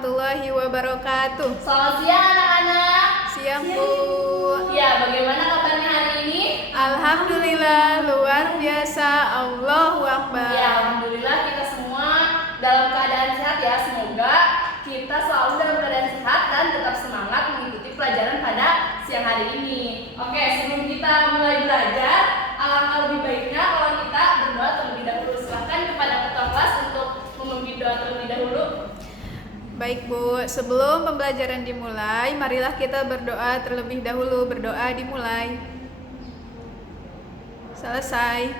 warahmatullahi wabarakatuh. Selamat siang anak-anak. Siang Bu. Ya, bagaimana kabarnya hari ini? Alhamdulillah luar biasa. Allahu Akbar. Ya, alhamdulillah kita semua dalam keadaan sehat ya. Semoga kita selalu dalam keadaan sehat dan tetap semangat mengikuti pelajaran pada siang hari ini. Oke, sebelum kita mulai belajar, alangkah lebih baiknya kalau kita berdoa terlebih dahulu. Silahkan kepada ketua kelas untuk memimpin doa terlebih dahulu. Baik Bu, sebelum pembelajaran dimulai, marilah kita berdoa terlebih dahulu. Berdoa dimulai. Selesai.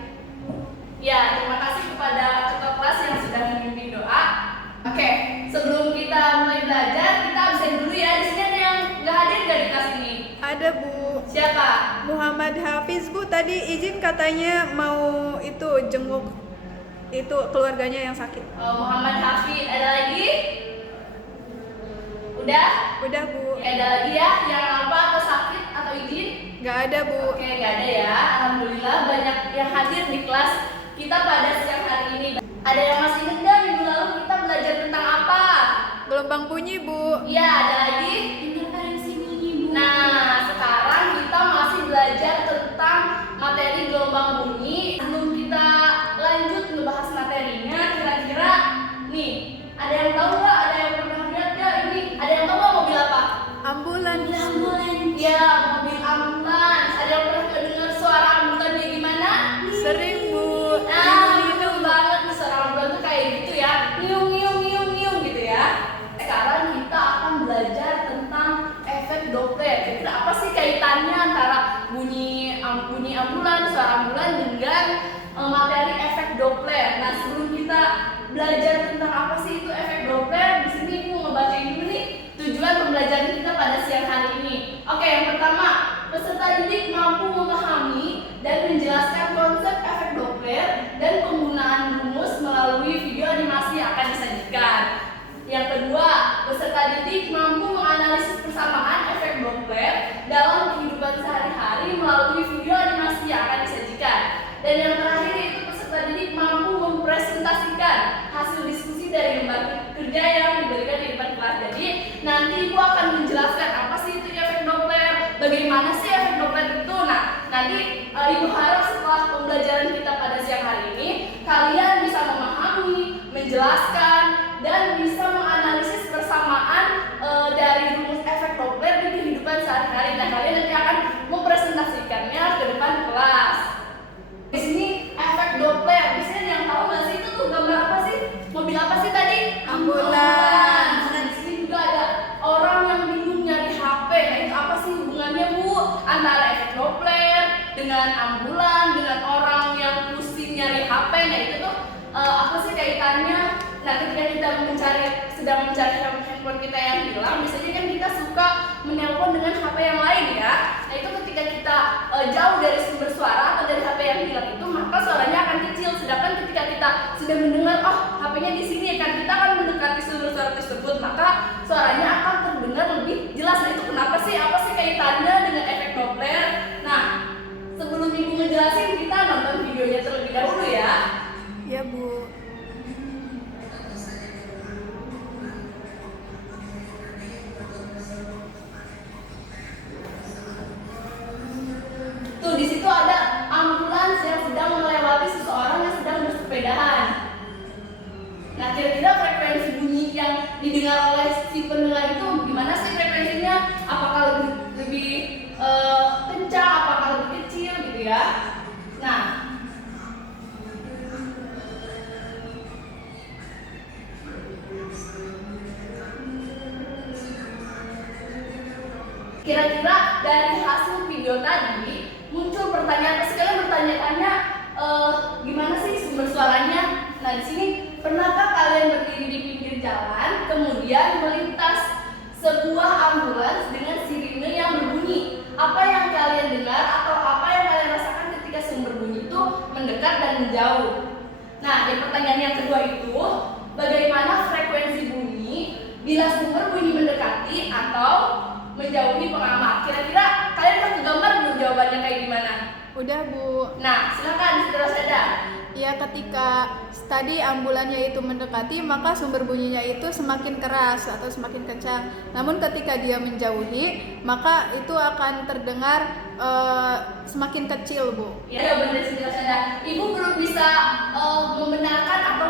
Ya, terima kasih kepada ketua kelas yang sudah memimpin doa. Oke, sebelum kita mulai belajar, kita absen dulu ya. Di sini ada yang nggak hadir dari kelas ini. Ada Bu. Siapa? Muhammad Hafiz Bu, tadi izin katanya mau itu jenguk itu keluarganya yang sakit. Muhammad Hafid. Ada lagi? Udah? Udah Bu. Ada lagi ya yang apa atau sakit atau izin? Nggak ada Bu. Oke, nggak ada ya. Alhamdulillah banyak yang hadir di kelas kita pada siang hari ini. Ada yang masih ingat nggak minggu lalu kita belajar tentang apa? Gelombang bunyi Bu. Iya, ada lagi? Nah, sekarang kita masih belajar tentang materi gelombang bunyi. Sebelum kita lanjut membahas materinya, kira-kira nih, ada yang tahu nggak? Ada yang pernah lihat nggak ini? Ada yang tahu nggak mobil apa? Ambulans. Ya, mobil ambulans. Ada yang pernah dengar suara ambulans kayak gimana? Sering Bu. Nah, betul banget nih, suara ambulans tuh kayak gitu ya, nyiung nyiung nyiung nyiung gitu ya. Sekarang kita akan belajar tentang efek Doppler. Kira-kira apa sih kaitannya antara bunyi ambulans, suara ambulans dengan materi efek Doppler? Nah, sebelum kita belajar tentang apa sih itu efek Doppler, di sini aku ngebacain dulu nih tujuan pembelajaran kita pada siang hari ini. Oke, yang pertama, peserta didik mampu memahami dan menjelaskan konsep efek Doppler dan penggunaan rumus melalui video animasi yang akan disajikan. Yang kedua, peserta didik mampu menganalisis persamaan efek Doppler dalam kehidupan sehari-hari melalui video animasi yang akan disajikan. Dan yang terakhir yaitu peserta didik mampu mempresentasikan hasil diskusi dari lembaga kerja yang diberikan di depan kelas. Jadi nanti Ibu akan menjelaskan apa sih itu efek Doppler, bagaimana sih efek Doppler itu. Nah, nanti Ibu harap setelah pembelajaran kita pada siang hari ini, kalian bisa memahami, menjelaskan, dan bisa menganalisis persamaan dari rumus efek Doppler di kehidupan sehari-hari. Nah, kalian nanti akan mempresentasikannya ke depan kelas. Di sini efek Doppler, di sini yang tahu nggak sih itu tuh gambar apa sih? Mobil apa sih tadi? Ambulans. Nah, di sini juga ada orang yang bingung nyari HP. Nah, itu apa sih hubungannya Bu antara efek Doppler dengan ambulans, dengan orang yang pusing nyari HP? Nah, itu tuh apa sih kaitannya? Nah, ketika kita sedang mencari handphone kita yang hilang, biasanya kan kita suka menelpon dengan HP yang lain ya. Nah, itu ketika kita jauh dari sumber suara atau dari HP yang hilang itu, maka suaranya akan kecil. Sedangkan ketika kita sudah mendengar, oh HP-nya di sini kan, kita akan mendekati sumber suara tersebut, maka suaranya akan terdengar lebih jelas. Nah, itu kenapa sih? Apa sih kaitannya dengan efek Doppler? Nah, sebelum Ibu ngejelasin, kita nonton videonya terlebih dahulu ya. Ya Bu. Tuh, di situ ada ambulans yang sedang melewati seseorang yang sedang bersepedahan. Nah, kira-kira frekuensi bunyi yang didengar oleh si pendengar itu gimana sih frekuensinya? Apakah lebih kencang, apakah lebih kecil gitu ya? Nah, kira-kira dari hasil video tadi muncul pertanyaan, pasti kalian bertanya-tanya gimana sih sumber suaranya? Nah, di sini pernahkah kalian berdiri di pinggir jalan kemudian melintas sebuah ambulans dengan sirine yang berbunyi? Apa yang kalian dengar atau apa yang kalian rasakan ketika sumber bunyi itu mendekat dan menjauh? Nah, yang pertanyaan yang kedua itu, bagaimana frekuensi bunyi bila sumber bunyi mendekati atau menjauhi pengamat? Kira-kira kalian udah kegambar belum jawabannya kayak gimana? Udah Bu. Nah, silakan saudara-saudara. Ya ketika tadi ambulannya itu mendekati, maka sumber bunyinya itu semakin keras atau semakin kencang. Namun ketika dia menjauhi, maka itu akan terdengar semakin kecil, Bu. Ya, benar sih Rasada. Ibu belum bisa membenarkan atau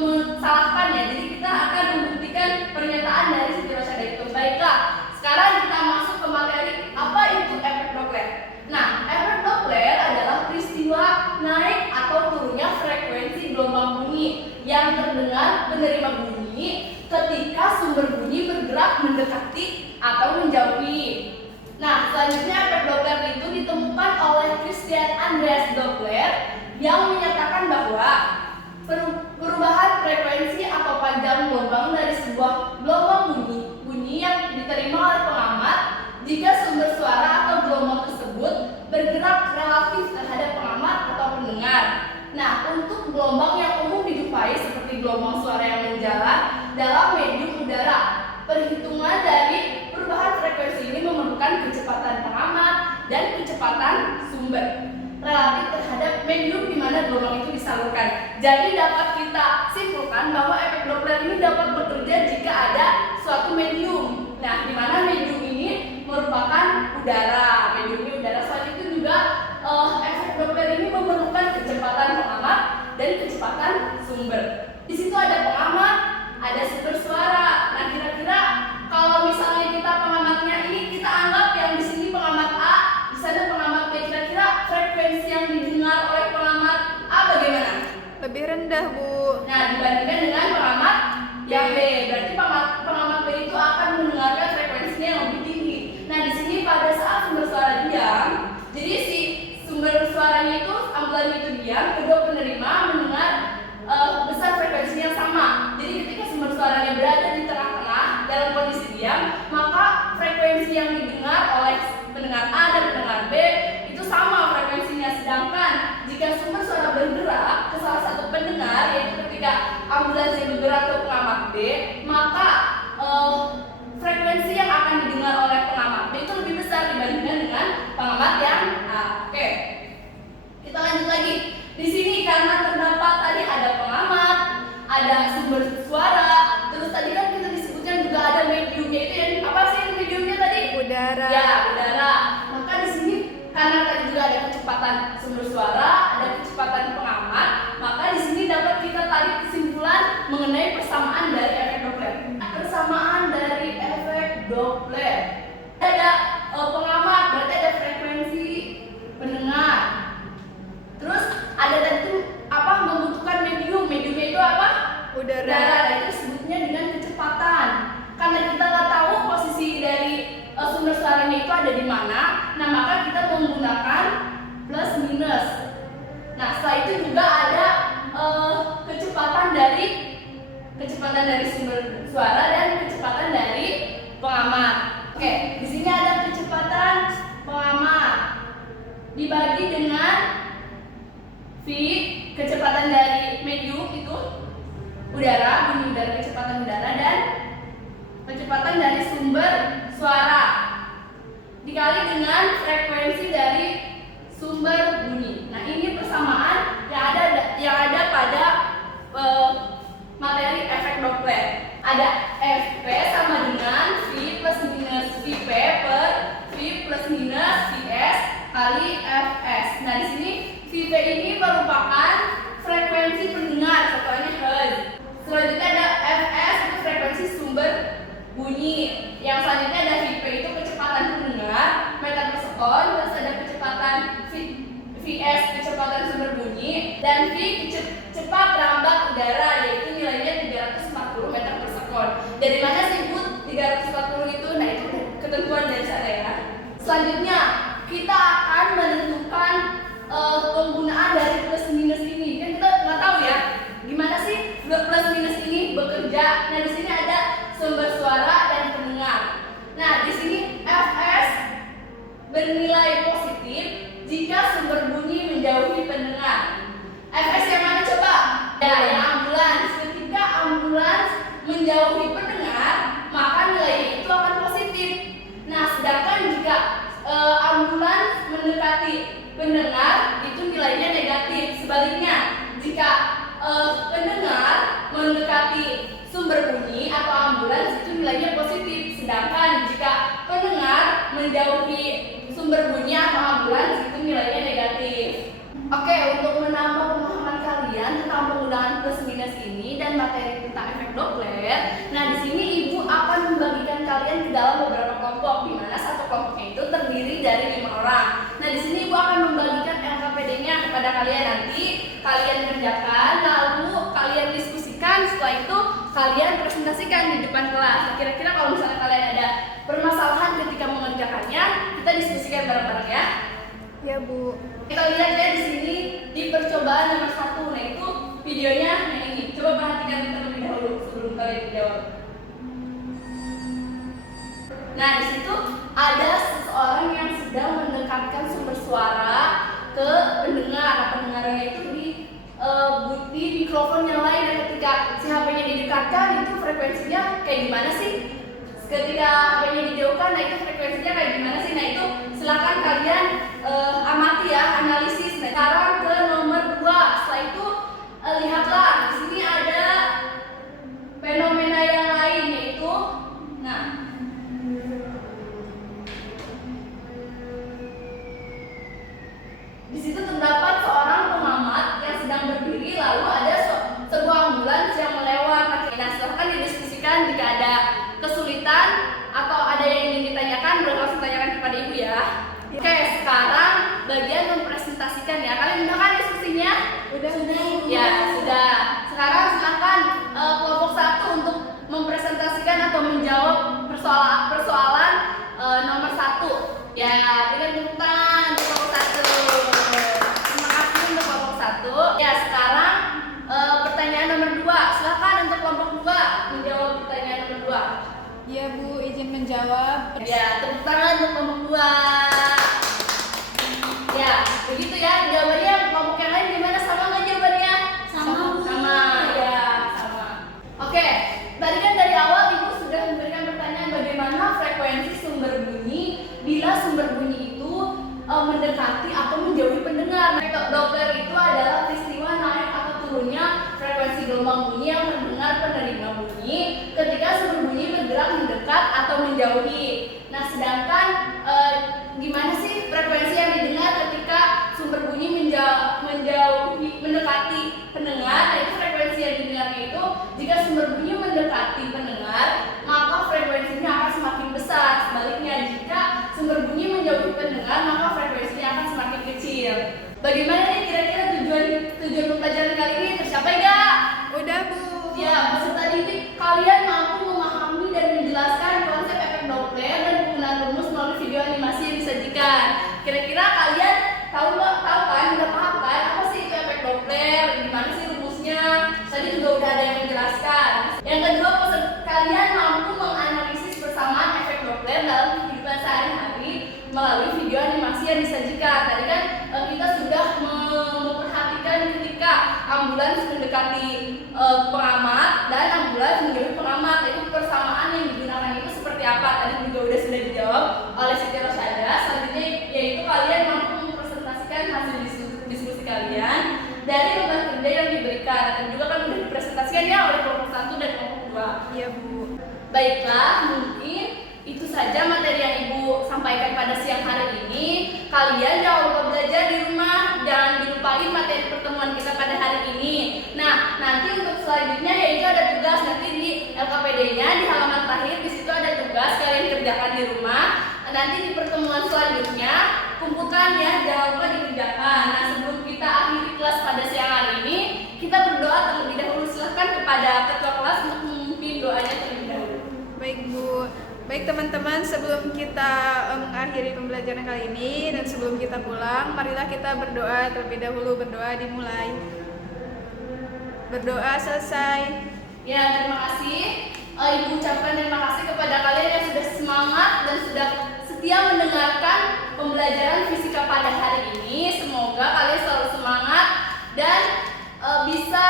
mensalahkan ya. Jadi kita akan membuktikan pernyataan dari Siti Rasada itu. Baiklah, sekarang kita masuk ke materi apa itu efek Doppler. Nah, efek Doppler adalah peristiwa naik atau turunnya frekuensi gelombang bunyi yang terdengar penerima bunyi ketika sumber bunyi bergerak mendekati atau menjauhi. Nah, selanjutnya efek Doppler itu ditemukan oleh Christian Andreas Doppler yang menyatakan bahwa perubahan frekuensi atau panjang gelombang dari sebuah gelombang bunyi yang diterima oleh pengamat jika sumber suara atau gelombang tersebut bergerak relatif terhadap pengamat atau pendengar. Nah, untuk gelombang yang umum dijumpai seperti gelombang suara yang menjalar dalam medium udara, perhitungan dari perubahan frekuensi ini memerlukan kecepatan pengamat dan kecepatan sumber relatif terhadap medium di mana gelombang itu disalurkan. Jadi dapat kita simpulkan bahwa efek Doppler ini dapat bekerja jika ada suatu medium. Nah, di mana medium ini merupakan udara. Medium ini udara. Selain itu juga efek Doppler ini memerlukan kecepatan pengamat dan kecepatan sumber. Di situ ada pengamat, ada sumber suara. Nah, kira-kira kalau misalnya kita pengamatnya ini kita anggap yang di sini pengamat A, di sana pengamat B, kira-kira frekuensi yang didengar oleh pengamat A bagaimana? Lebih rendah, Bu. Nah, dibandingkan dengan pengamat yang B, berarti pengamat B itu akan mendengarkan frekuensinya yang lebih tinggi. Nah, di sini pada saat sumber suara diam, jadi si sumber suaranya itu, ambulan itu diam, kedua penerima mendengar besar frekuensi yang sama. Jadi ketika sumber suaranya berada di tengah-tengah dalam kondisi diam, maka frekuensi yang didengar oleh pendengar A dan pendengar B itu sama frekuensinya. Sedangkan jika sumber suara bergerak ke salah satu pendengar, yaitu ketika ambulans yang bergerak ke pengamat B, maka frekuensi yang akan didengar oleh pengamat B itu lebih besar dibandingkan dengan pengamat yang A. Oke, kita lanjut lagi. Di sini karena terdapat tadi ada pengamat, ada sumber suara, terus tadi kan kita disebutkan juga ada mediumnya itu yang apa sih mediumnya tadi? Udara. Ya, udara. Maka di sini karena tadi juga ada kecepatan sumber suara, ada kecepatan pengamat, maka di sini dapat kita tarik kesimpulan mengenai persamaan dari efek Doppler. Persamaan dari efek Doppler. Ada pengamat, berarti ada frekuensi pendengar. Terus ada tadi apa membutuhkan medium. Mediumnya itu apa? Udara. Udara. Itu disebutnya dengan kecepatan. Karena kita nggak tahu posisi dari sumber suaranya itu ada di mana, nah maka kita menggunakan plus minus. Nah, setelah itu juga ada kecepatan dari sumber suara dan kecepatan dari pengamat. Oke, di sini ada kecepatan pengamat dibagi dengan V, kecepatan dari medium itu udara, bunyi udara, kecepatan udara, dan kecepatan dari sumber suara dikali dengan frekuensi dari sumber bunyi. Nah, ini persamaan yang ada pada materi efek Doppler. Ada Fp sama dengan V plus minus Vp per V plus minus Vs kali Fs. Nah, di sini Vp ini merupakan frekuensi pendengar, satuannya Hz. Selanjutnya ada Fs itu frekuensi sumber bunyi. Yang selanjutnya ada Vp itu kecepatan pendengar meter per sekon, terus ada kecepatan Vs kecepatan sumber bunyi, dan V cepat rambat udara yaitu nilainya 340 meter per sekon. Dari mana sih Bu 340 itu? Nah, itu ketentuan dari sana ya. Selanjutnya kita akan menentukan penggunaan dari plus minus ini. Kan kita nggak tahu ya gimana sih plus minus ini bekerja. Nah, di sini ada sumber suara dan pendengar. Nah, di sini Fs bernilai positif jika sumber bunyi menjauhi pendengar. Fs yang mana coba? Ya, yang ambulans. Ketika ambulans menjauhi pendengar, maka nilainya itu akan positif. Nah, sedangkan jika ambulans mendekati pendengar menjauhi sumber bunyi atau ambulans itu nilainya negatif. Oke, untuk menambah pemahaman kalian tentang penggunaan plus minus ini dan materi tentang efek Doppler, nah di sini ibu akan membagikan kalian ke dalam beberapa kelompok, di mana satu kelompoknya itu terdiri dari 5 orang. Nah di sini ibu akan membagikan LKPD-nya kepada kalian, nanti kalian kerjakan, lalu kalian diskusikan, setelah itu kalian presentasikan di depan kelas. Nah, kira-kira kalau misalnya kalian ada permasalahan ketika mengerjakannya, kita diskusikan bareng-bareng ya. Ya Bu. Kita lihat ya di sini di percobaan nomor 1. Nah itu videonya yang ini. Coba perhatikan terlebih dahulu sebelum kalian menjawab. Nah di situ ada seseorang yang sedang mendekatkan sumber suara ke pendengar. Nah, pendengarannya itu di mikrofon yang lain. Dan ketika si HP-nya didekatkan, itu frekuensinya kayak gimana sih? Ketika HP-nya dijauhkan, nah itu frekuensinya kayak gimana sih? Nah itu silakan kalian amati ya, analisis. Nah, sekarang ke nomor 2. Setelah itu lihatlah di sini ada fenomena yang lain, yaitu di situ terdapat seorang pengamat yang sedang berdiri, lalu ada sebuah ambulans yang melewat. Nah, silahkan didiskusikan jika ada kesulitan atau ada yang ingin ditanyakan, boleh langsung tanyakan kepada ibu ya. Oke, sekarang bagian mempresentasikan ya. Kalian udah kan diskusinya? Udah. Ya, sudah. Sekarang silakan kelompok 1 untuk mempresentasikan atau menjawab persoalan nomor 1. Ya, dengan tepuk tangan untuk kelompok 1. Terima kasih untuk kelompok 1. Ya, sekarang pertanyaan nomor 2. Silakan untuk kelompok 2 menjawab pertanyaan nomor 2. Iya Bu, izin menjawab. Ya, tepuk tangan untuk kelompok 2. Ya, begitu ya jawabannya. Kelompok yang lain gimana? Sama nggak jawabannya? Sama. Ya, sama. Oke, tadi kan dari awal ibu sudah memberikan pertanyaan bagaimana frekuensi sumber bunyi bila sumber bunyi itu mendekati atau menjauhi pendengar. Efek Doppler itu adalah peristiwa naik atau turunnya frekuensi gelombang bunyi yang mendengar penerima bunyi ketika sumber bunyi bergerak mendekat atau menjauhi. Nah, sedangkan gimana sih frekuensi yang didengar ketika sumber bunyi menjauhi mendekati pendengar? Nah, itu frekuensi yang didengarnya itu jika sumber bunyi mendekati pendengar, maka frekuensinya akan semakin besar. Sebaliknya, jika sumber bunyi menjauhi pendengar, maka frekuensinya akan semakin kecil. Bagaimana nih kira-kira tujuan pembelajaran kali ini tercapai nggak? Udah Bu. Ya, peserta didik kalian mampu memahami dan menjelaskan konsep efek Doppler dan penggunaan rumus melalui video animasi yang disajikan. Kira-kira kalian tahu kan, udah paham kan apa sih itu efek Doppler? Gimana sih rumusnya? Tadi juga udah ada yang menjelaskan. Yang kedua, peserta kalian mampu menganalisis persamaan efek Doppler dalam kehidupan sehari-hari melalui video animasi yang disajikan. Tadi kan kita sudah memperhatikan ketika ambulans mendekati pengamat dan ambulans menjauhi pengamat, itu persamaan yang digunakan itu seperti apa? Tadi juga sudah dijawab oleh Siti Rosyada. Selanjutnya yaitu kalian mampu mempresentasikan hasil diskusi kalian dari beban kerja yang diberikan, dan juga kan sudah dipresentasikan ya oleh kelompok 1 dan kelompok 2. Iya Bu. Baiklah, mungkin itu saja materi yang Ibu sampaikan pada siang hari ini. Kalian jangan lupa belajar di rumah, jangan dilupain materi pertemuan kita pada hari ini. Nah, nanti untuk selanjutnya yaitu ada tugas nanti di LKPD-nya di halaman terakhir, di situ ada tugas kalian kerjakan di rumah. Nanti di pertemuan selanjutnya kumpulkan ya, jangan lupa dikerjakan. Nah, sebelum kita akhiri kelas pada siang hari ini, kita berdoa terlebih dahulu. Silahkan kepada ketua kelas untuk memimpin doanya terlebih dahulu. Baik Bu. Baik teman-teman, sebelum kita mengakhiri pembelajaran kali ini dan sebelum kita pulang, marilah kita berdoa terlebih dahulu. Berdoa dimulai. Berdoa selesai. Ya, terima kasih. Ibu ucapkan terima kasih kepada kalian yang sudah semangat dan sudah setia mendengarkan pembelajaran fisika pada hari ini. Semoga kalian selalu semangat dan bisa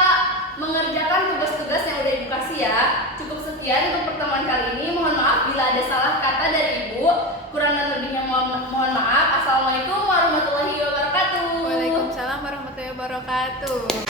mengerjakan tugas-tugas yang udah Ibu kasih ya. Cukup sekian untuk pertemuan kali ini. Mohon maaf bila ada salah kata dari Ibu. Kurang dan lebihnya mohon maaf. Assalamualaikum warahmatullahi wabarakatuh. Waalaikumsalam warahmatullahi wabarakatuh.